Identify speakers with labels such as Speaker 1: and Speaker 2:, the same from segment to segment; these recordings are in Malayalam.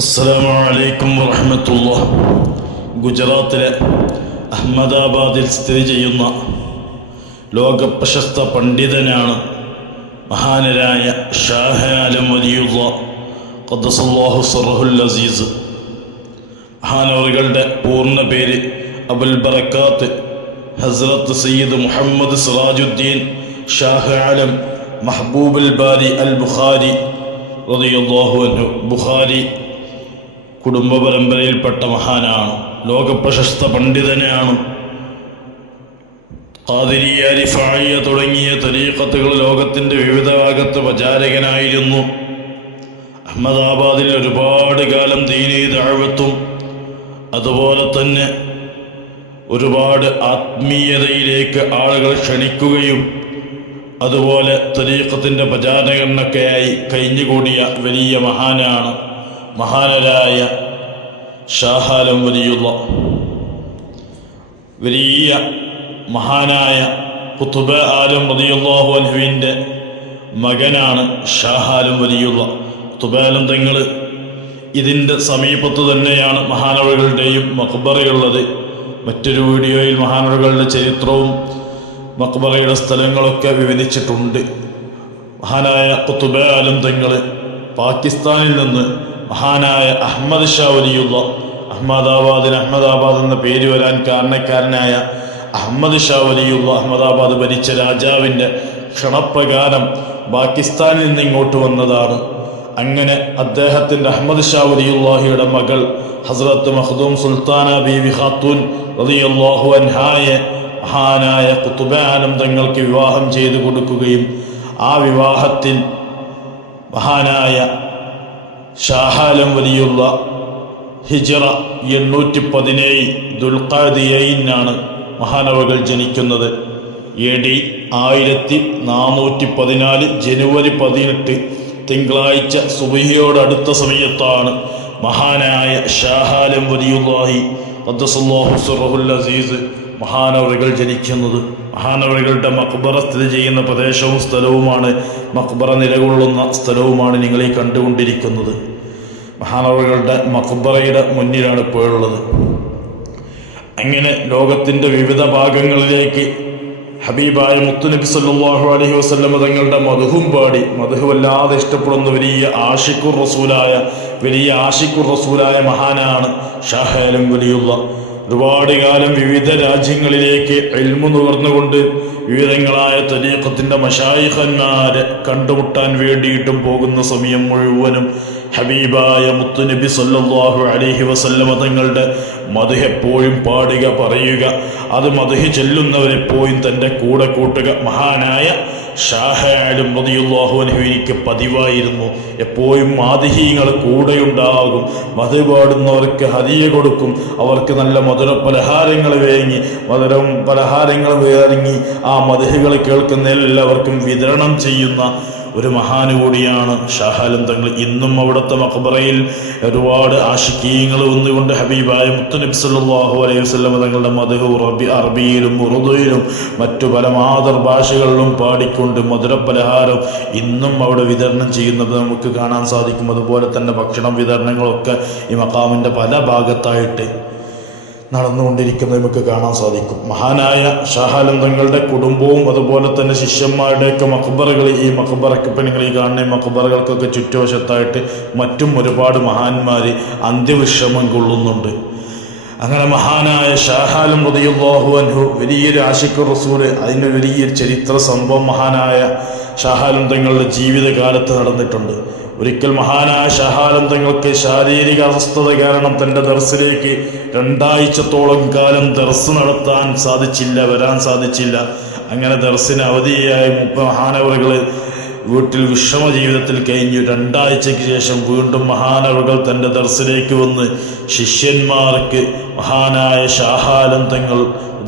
Speaker 1: അസ്സലാമു അലൈക്കും വറഹമത്തുള്ള. ഗുജറാത്തിലെ അഹമ്മദാബാദിൽ സ്ഥിതി ചെയ്യുന്ന ലോകപ്രശസ്ത പണ്ഡിതനാണ് മഹാനരായ ഷാഹാലം വലിയുള്ള ഖദ്ദസല്ലാഹു സറഹുൽ അസീസ്. മഹാനവറുകളുടെ പൂർണ പേര് അബുൽ ബറക്കാത്ത്. ഹസ്രത്ത് സയ്യിദ് മുഹമ്മദ് സിറാജുദ്ദീൻ ഷാഹ് ആലം മഹബൂബുൽ ബാരി അൽ ബുഖാരി റളിയല്ലാഹു അൻഹു. ബുഖാരി കുടുംബ പരമ്പരയിൽപ്പെട്ട മഹാനാണ്. ലോകപ്രശസ്ത പണ്ഡിതനാണ് കാതിരിയ റിഫായിയ തുടങ്ങിയ തരീക്കത്തുകൾ ലോകത്തിന്റെ വിവിധ ഭാഗത്ത് പ്രചാരകനായിരുന്നു. അഹമ്മദാബാദിൽ ഒരുപാട് കാലം ദീനീ താഴ്വത്തും അതുപോലെ തന്നെ ഒരുപാട് ആത്മീയതയിലേക്ക് ആളുകൾ ക്ഷണിക്കുകയും അതുപോലെ തരീക്കത്തിന്റെ പ്രചാരകനൊക്കെയായി കഴിഞ്ഞുകൂടിയ വലിയ മഹാനാണ്. മഹാനരായ ഷാഹാലം വലിയുള്ള വലിയ മഹാനായ കുത്തുബ ആലം വലിയുള്ളാഹു അൻഹുവിന്റെ മകനാണ് ഷാഹാലം വലിയുള്ള കുത്തുബാലം തങ്ങൾ ഇതിന്റെ സമീപത്ത് തന്നെയാണ് മഹാനവകളുടെയും മക്ബറയുള്ളത് മറ്റൊരു വീഡിയോയിൽ മഹാനവകളുടെ ചരിത്രവും മക്ബറയുടെ സ്ഥലങ്ങളൊക്കെ വിവരിച്ചിട്ടുണ്ട്. മഹാനായ കുത്തുബ ആലം തങ്ങൾ പാകിസ്ഥാനിൽ നിന്ന് മഹാനായ അഹമ്മദ് ഷാ വലിയുള്ള. അഹമ്മദാബാദിന് അഹമ്മദാബാദ് എന്ന പേര് വരാൻ കാരണക്കാരനായ അഹമ്മദ് ഷാ വലിയുള്ള അഹമ്മദാബാദ് ഭരിച്ച രാജാവിന്റെ ക്ഷണപ്രകാരം പാകിസ്ഥാനിൽ നിന്ന് ഇങ്ങോട്ട് വന്നതാണ്. അങ്ങനെ അദ്ദേഹത്തിന്റെ അഹമ്മദ് ഷാ വലിയുള്ളാഹിയുടെ മകൾ ഹസ്രത്ത് മഹദൂം സുൽത്താന ബീവി ഖാത്തൂൻ റളിയല്ലാഹു അൻഹായെ മഹാനായ കുത്തുബാനം തങ്ങൾക്ക് വിവാഹം ചെയ്തു കൊടുക്കുകയും ആ വിവാഹത്തിൽ മഹാനായ ഷാഹാലം വലിയുള്ള ഹിജറ എണ്ണൂറ്റി പതിനേഴ് ദുൽഖാദിയയിനാണ് മഹാനവകൾ ജനിക്കുന്നത്. എ ഡി ആയിരത്തി നാനൂറ്റി പതിനാല് ജനുവരി പതിനെട്ട് തിങ്കളാഴ്ച സുബഹിയോടടുത്ത സമയത്താണ് മഹാനായ ഷാഹാലം വലിയുള്ളി അബ്ദുസല്ലാഹു സുറഹുൽ അസീസ് മഹാനവറുകൾ ജനിക്കുന്നത്. മഹാനവറുകളുടെ മക്ബറ സ്ഥിതി ചെയ്യുന്ന പ്രദേശവും സ്ഥലവുമാണ് മക്ബറ നിലകൊള്ളുന്ന സ്ഥലവുമാണ് നിങ്ങളീ കണ്ടുകൊണ്ടിരിക്കുന്നത്. മഹാനവറുകളുടെ മക്ബറയുടെ മുന്നിലാണ് ഇപ്പോഴുള്ളത്. അങ്ങനെ ലോകത്തിന്റെ വിവിധ ഭാഗങ്ങളിലേക്ക് ഹബീബായ മുത്തുനബി സല്ലാഹു അലഹി വസല്ലമ തങ്ങളുടെ മധുഹും പാടി മധുഹു വല്ലാതെ ഇഷ്ടപ്പെടുന്ന വലിയ ആഷിഖുർ റസൂലായ വലിയ ആഷിഖുർ റസൂലായ മഹാനാണ് ഷാഹാലും വലിയുള്ള. ഒരുപാട് കാലം വിവിധ രാജ്യങ്ങളിലേക്ക് എൽമു നുകർന്നുകൊണ്ട് വിവിധങ്ങളായ തരീഖത്തിന്റെ മഷായിഖന്മാരെ കണ്ടുമുട്ടാൻ വേണ്ടിയിട്ടും പോകുന്ന സമയം മുഴുവനും ഹബീബായ മുത്തുനബി സല്ലാഹു അലഹി വസല്ലമ തങ്ങളുടെ മധുഹെപ്പോഴും പാടുക പറയുക. അത് മധുഹ ചെല്ലുന്നവരെപ്പോഴും തന്റെ കൂടെ കൂട്ടുക. മഹാനായ ഷാഹയാലും മതിയുള്ളാഹു അനുഹുവിനിക്ക് പതിവായിരുന്നു. എപ്പോഴും മാതിഹീങ്ങൾ കൂടെയുണ്ടാകും. മധു പാടുന്നവർക്ക് ഹതിയ കൊടുക്കും. അവർക്ക് നല്ല മധുര പലഹാരങ്ങൾ വേങ്ങി മധുരം പലഹാരങ്ങൾ വേറങ്ങി ആ മധുഹകൾ കേൾക്കുന്ന എല്ലാവർക്കും വിതരണം ചെയ്യുന്ന ഒരു മഹാന് കൂടിയാണ് ഷാഹാലം തങ്ങൾ ഇന്നും അവിടുത്തെ മക്ബറയിൽ ഒരുപാട് ആശിക്കീയങ്ങൾ ഒന്നുകൊണ്ട് ഹബീബായ മുത്തുനബി സല്ലാഹു അലൈഹി വസല്ലം തങ്ങളുടെ മധു റബി അറബിയിലും ഉറുദുയിലും മറ്റു പല മാതൃ ഭാഷകളിലും പാടിക്കൊണ്ട് മധുരപലഹാരം ഇന്നും അവിടെ വിതരണം ചെയ്യുന്നത് നമുക്ക് കാണാൻ സാധിക്കും. അതുപോലെ തന്നെ ഭക്ഷണം വിതരണങ്ങളൊക്കെ ഈ മക്കാമിന്റെ പല ഭാഗത്തായിട്ട് നടന്നുകൊണ്ടിരിക്കുന്നത് നമുക്ക് കാണാൻ സാധിക്കും. മഹാനായ ഷാഹാലം തങ്ങളുടെ കുടുംബവും അതുപോലെ തന്നെ ശിഷ്യന്മാരുടെയൊക്കെ മക്ബറകൾ ഈ മക്ബറക്ക് ഇപ്പം നിങ്ങൾ ഈ കാണുന്ന മക്ബറകൾക്കൊക്കെ ചുറ്റുവശത്തായിട്ട് മറ്റും ഒരുപാട് മഹാന്മാർ അന്ത്യവിശ്രമം കൊള്ളുന്നുണ്ട്. അങ്ങനെ മഹാനായ ഷാഹാലം റതിയുള്ളാഹു അൻഹു വലിയൊരു ആഷിഖ് റസൂർ അതിന് വലിയൊരു ചരിത്ര സംഭവം മഹാനായ ഷാഹാലം തങ്ങളുടെ ജീവിതകാലത്ത് നടന്നിട്ടുണ്ട്. ഒരിക്കൽ മഹാനായ ഷഹാലം ശാരീരിക അസ്വസ്ഥത കാരണം തന്റെ ദർസിലേക്ക് രണ്ടാഴ്ചത്തോളം കാലം ദർസ് നടത്താൻ സാധിച്ചില്ല വരാൻ സാധിച്ചില്ല. അങ്ങനെ ദർസിന് അവധിയായി. മുപ്പ മഹാനവറുകൾ വീട്ടിൽ വിശ്രമ ജീവിതത്തിൽ കഴിഞ്ഞു. രണ്ടാഴ്ചയ്ക്ക് ശേഷം വീണ്ടും മഹാനവകൾ തന്റെ ദർസിലേക്ക് വന്ന് ശിഷ്യന്മാർക്ക് മഹാനായ ഷാഹാലം തങ്ങൾ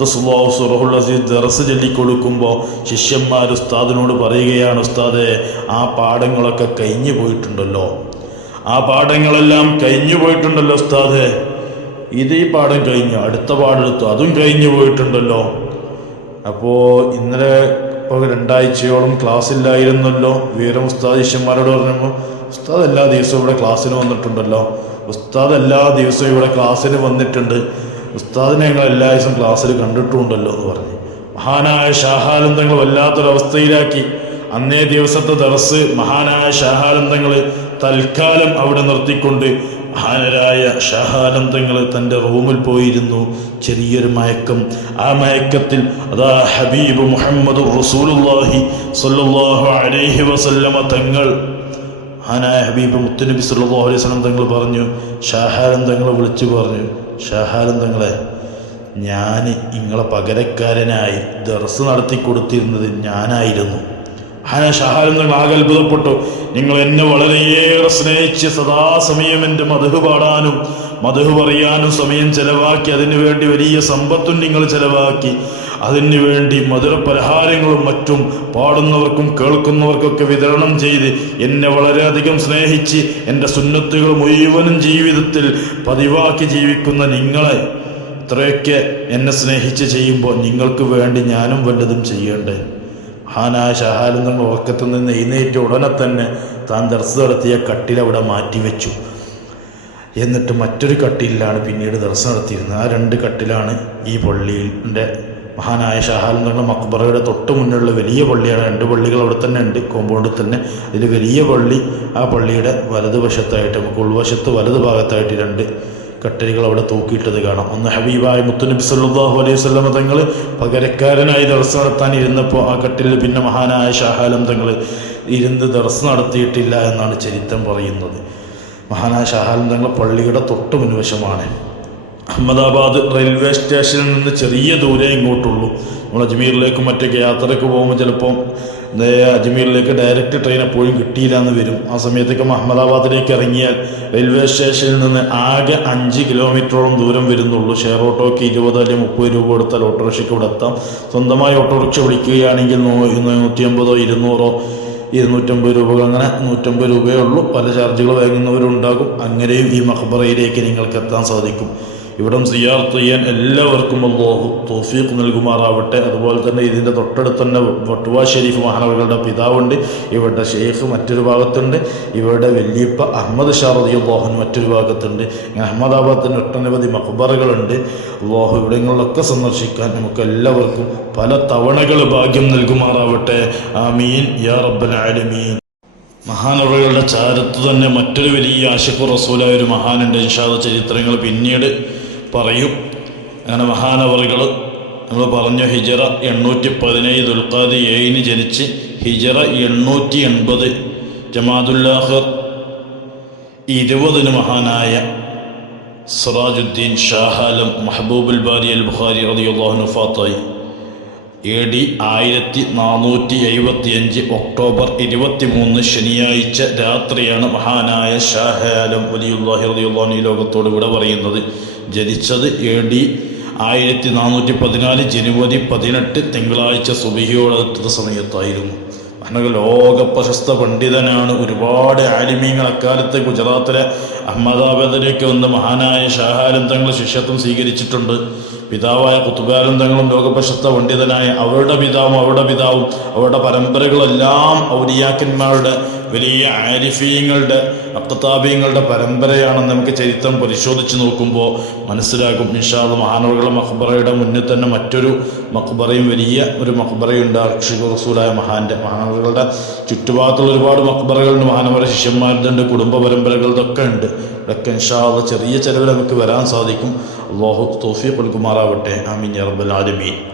Speaker 1: സുറഹുൽ ദർസ് ചൊല്ലിക്കൊടുക്കുമ്പോൾ ശിഷ്യന്മാർ ഉസ്താദിനോട് പറയുകയാണ് ഉസ്താദെ ആ പാഠങ്ങളൊക്കെ കഴിഞ്ഞു പോയിട്ടുണ്ടല്ലോ. ആ പാഠങ്ങളെല്ലാം കഴിഞ്ഞു പോയിട്ടുണ്ടല്ലോ ഉസ്താദെ. ഇത് പാഠം കഴിഞ്ഞു അടുത്ത പാടെടുത്തു അതും കഴിഞ്ഞു പോയിട്ടുണ്ടല്ലോ. അപ്പോൾ ഇന്നലെ ഇപ്പോൾ രണ്ടാഴ്ചയോളം ക്ലാസ്സില്ലായിരുന്നല്ലോ. വിവരം വീരം ഉസ്താദ് ശിഷ്യന്മാരോട് പറഞ്ഞപ്പോൾ ഉസ്താദ് എല്ലാ ദിവസവും ഇവിടെ ക്ലാസ്സിന് വന്നിട്ടുണ്ടല്ലോ. ഉസ്താദ് എല്ലാ ദിവസവും ഇവിടെ ക്ലാസ്സിന് വന്നിട്ടുണ്ട്. ഉസ്താദിനെ ഞങ്ങൾ എല്ലാ ദിവസവും ക്ലാസ്സിൽ കണ്ടിട്ടുണ്ടല്ലോ എന്ന് പറഞ്ഞു. മഹാനായ ഷാഹാനന്ദങ്ങൾ വല്ലാത്തൊരവസ്ഥയിലാക്കി. അന്നേ ദിവസത്തെ ദർസ് മഹാനായ ഷാഹാനന്ദങ്ങൾ തൽക്കാലം അവിടെ നിർത്തിക്കൊണ്ട് മഹാനരായ തങ്ങളെ തന്റെ റൂമിൽ പോയിരുന്നു. ചെറിയൊരു മയക്കം. ആ മയക്കത്തിൽ അതാ ഹബീബ് മുഹമ്മദ് റസൂലുല്ലാഹി സ്വല്ലല്ലാഹു അലൈഹി വസല്ലമ തങ്ങൾ മഹാനായ ഹബീബ് മുത്തുനബി സല്ലല്ലാഹു അലൈഹി വസല്ലം തങ്ങൾ പറഞ്ഞു ഷഹാനന്ദങ്ങളെ വിളിച്ചു പറഞ്ഞു. ഷഹാനന്ദങ്ങളെ ഞാൻ നിങ്ങളെ പകരക്കാരനായി ദർസ് നടത്തി കൊടുത്തിരുന്നത് ഞാനായിരുന്നു. ഹാന ഷഹാലും നിങ്ങൾ ആകെ അത്ഭുതപ്പെട്ടു നിങ്ങൾ എന്നെ വളരെയേറെ സ്നേഹിച്ച് സദാസമയം എന്റെ മധു പാടാനും മധു പറയാനും സമയം ചെലവാക്കി അതിനുവേണ്ടി വലിയ സമ്പത്തും നിങ്ങൾ ചെലവാക്കി. അതിനുവേണ്ടി മധുര പലഹാരങ്ങളും മറ്റും പാടുന്നവർക്കും കേൾക്കുന്നവർക്കൊക്കെ വിതരണം ചെയ്ത് എന്നെ വളരെയധികം സ്നേഹിച്ച് എന്റെ സുന്നത്തുകൾ മുഴുവനും ജീവിതത്തിൽ പതിവാക്കി ജീവിക്കുന്ന നിങ്ങളെ ഇത്രയൊക്കെ എന്നെ സ്നേഹിച്ച് ചെയ്യുമ്പോൾ നിങ്ങൾക്ക് വേണ്ടി ഞാനും വല്ലതും ചെയ്യണ്ടേ? ഹാനായ ഷഹാലും നമ്മൾ ഉറക്കത്തിൽ നിന്ന് എഴുന്നേറ്റ ഉടനെ തന്നെ താൻ ദർസ് നടത്തിയ കട്ടിൽ അവിടെ മാറ്റിവെച്ചു. എന്നിട്ട് മറ്റൊരു കട്ടിലാണ് പിന്നീട് ദർശനം നടത്തിയിരുന്നത്. ആ രണ്ട് കട്ടിലാണ് ഈ പള്ളിയുടെ മഹാനായ ഷഹാലും തങ്ങളുടെ മക്ബറയുടെ തൊട്ട് മുന്നിലുള്ള വലിയ പള്ളിയാണ്. രണ്ട് പള്ളികൾ അവിടെ തന്നെ ഉണ്ട്. കോമ്പൗണ്ടിൽ തന്നെ ഇതിൽ വലിയ പള്ളി ആ പള്ളിയുടെ വലതുവശത്തായിട്ട് നമുക്ക് ഉൾവശത്ത് വലതു ഭാഗത്തായിട്ട് രണ്ട് കട്ടലുകൾ അവിടെ തൂക്കിയിട്ടത് കാണാം. ഒന്ന് ഹബീബായ മുത്തുനബി സല്ലാഹു അലൈഹി വസല്ലമ തങ്ങൾ പകരക്കാരനായി ദർസ് നടത്താൻ ഇരുന്നപ്പോൾ ആ കട്ടിലിൽ പിന്നെ മഹാനായ ഷാഹാലം തങ്ങൾ ഇരുന്ന് ദർസ് നടത്തിയിട്ടില്ല എന്നാണ് ചരിത്രം പറയുന്നത്. മഹാനായ ഷാഹാലം തങ്ങൾ പള്ളിയുടെ തൊട്ട് മുൻവശമാണ് അഹമ്മദാബാദ് റെയിൽവേ സ്റ്റേഷനിൽ നിന്ന് ചെറിയ ദൂരെ ഇങ്ങോട്ടുള്ളൂ. നമ്മൾ അജ്മീറിലേക്കും മറ്റൊക്കെ യാത്രയ്ക്ക് പോകുമ്പോൾ ചിലപ്പം അജ്മീറിലേക്ക് ഡയറക്റ്റ് ട്രെയിൻ എപ്പോഴും കിട്ടിയില്ല എന്ന് വരും. ആ സമയത്തേക്കും അഹമ്മദാബാദിലേക്ക് ഇറങ്ങിയാൽ റെയിൽവേ സ്റ്റേഷനിൽ നിന്ന് ആകെ അഞ്ച് കിലോമീറ്ററോളം ദൂരം വരുന്നുള്ളൂ. ഷെയർ ഓട്ടോയ്ക്ക് ഇരുപത് അല്ലെങ്കിൽ മുപ്പത് രൂപ കൊടുത്താൽ ഓട്ടോറിക്ഷയ്ക്ക് ഇവിടെ എത്താം. സ്വന്തമായി ഓട്ടോറിക്ഷ വിളിക്കുകയാണെങ്കിൽ നൂറ്റി അമ്പതോ ഇരുന്നൂറോ ഇരുന്നൂറ്റമ്പത് രൂപ അങ്ങനെ നൂറ്റമ്പത് രൂപയേ ഉള്ളൂ. പല ചാർജുകൾ വാങ്ങുന്നവരുണ്ടാകും. അങ്ങനെയും ഈ മഹബറയിലേക്ക് നിങ്ങൾക്ക് എത്താൻ സാധിക്കും. ഇവിടം സിയാർത്ത് ചെയ്യാൻ എല്ലാവർക്കും അള്ളാഹു തോഫീഖ് നൽകുമാറാവട്ടെ. അതുപോലെ തന്നെ ഇതിന്റെ തൊട്ടടുത്ത് തന്നെ വട്ടുവ ഷെരീഫ് മഹാനവകളുടെ പിതാവുണ്ട് ഇവരുടെ ഷെയ്ഖ് മറ്റൊരു ഭാഗത്തുണ്ട് ഇവരുടെ വല്യപ്പ അഹമ്മദ് ഷാറദി അള്ളാഹുൻ മറ്റൊരു ഭാഗത്തുണ്ട്. ഇങ്ങനെ അഹമ്മദാബാദിന് ഒട്ടനവധി മക്ബറുകളുണ്ട് അള്ളാഹു ഇവിടങ്ങളിലൊക്കെ സന്ദർശിക്കാൻ നമുക്ക് എല്ലാവർക്കും പല തവണകൾ ഭാഗ്യം നൽകുമാറാവട്ടെ. ആമീൻ. യാ റബ്ബൽ ആലമീൻ. മഹാനവകളുടെ ചാരത്ത് തന്നെ മറ്റൊരു വലിയ ആശിഖു റസൂലായ ഒരു മഹാനുണ്ട്. ഇൻഷാദ ചരിത്രങ്ങൾ പിന്നീട് പറയും. അങ്ങനെ മഹാനവറുകൾ നമ്മൾ പറഞ്ഞു ഹിജറ എണ്ണൂറ്റി പതിനേഴ് ദുൽഖാദി ഏഴിന് ജനിച്ച് ഹിജറ എണ്ണൂറ്റി എൺപത് ജമാദുല്ലാഹർ ഇരുപതിന് മഹാനായ സിറാജുദ്ദീൻ ഷാഹാലം മഹബൂബുൽ ബാരി അൽ ബുഖാരി റളിയല്ലാഹു ഫാത്തായി. എ ഡി ആയിരത്തി നാനൂറ്റി എഴുപത്തിയഞ്ച് ഒക്ടോബർ ഇരുപത്തി മൂന്ന് ശനിയാഴ്ച രാത്രിയാണ് മഹാനായ ഷാഹാലം വലിയുല്ലാഹി ലോകത്തോട് ഇവിടെ പറയുന്നത്. ജനിച്ചത് എ ഡി ആയിരത്തി നാനൂറ്റി പതിനാല് ജനുവരി പതിനെട്ട് തിങ്കളാഴ്ച സുബിഹിയോടെത്തുന്ന സമയത്തായിരുന്നു. അങ്ങനെ ലോക പ്രശസ്ത പണ്ഡിതനാണ്. ഒരുപാട് ആലിമീങ്ങൾ അക്കാലത്ത് ഗുജറാത്തിലെ അഹമ്മദാബാദിലേക്ക് വന്ന് മഹാനായ ഷാഹാലം തങ്ങൾ ശിഷ്യത്വം സ്വീകരിച്ചിട്ടുണ്ട്. പിതാവായ കുത്തുബാനന്ദങ്ങളും ലോകപ്രശസ്ത പണ്ഡിതനായ അവരുടെ പിതാവും അവരുടെ പിതാവും അവരുടെ പരമ്പരകളെല്ലാം ഔലിയാക്കന്മാരുടെ വലിയ ആരിഫീങ്ങളുടെ അക്താബീങ്ങളുടെ പരമ്പരയാണെന്ന് നമുക്ക് ചരിത്രം പരിശോധിച്ച് നോക്കുമ്പോൾ മനസ്സിലാകും. നിഷാദ് മഹാനവകളുടെ മഖബറയുടെ മുന്നിൽ തന്നെ മറ്റൊരു മഖ്ബറയും വലിയ ഒരു മക്ബറയുണ്ട് അർഷിഖ് റസൂലായ മഹാന്റെ മഹാനവകളുടെ ചുറ്റുഭാഗത്തുള്ള ഒരുപാട് മക്ബറകളുണ്ട് മഹാനവരുടെ ശിഷ്യന്മാരുടെ ഉണ്ട് കുടുംബ പരമ്പരകൾ ഇതൊക്കെ ഉണ്ട്. ഇതൊക്കെ ഇൻഷാദ് ചെറിയ ചെലവിൽ നമുക്ക് വരാൻ സാധിക്കും. അള്ളാഹു തോഫി നൽകുമാറാവട്ടെ. ആമീൻ റബ്ബൽ ആലമീൻ.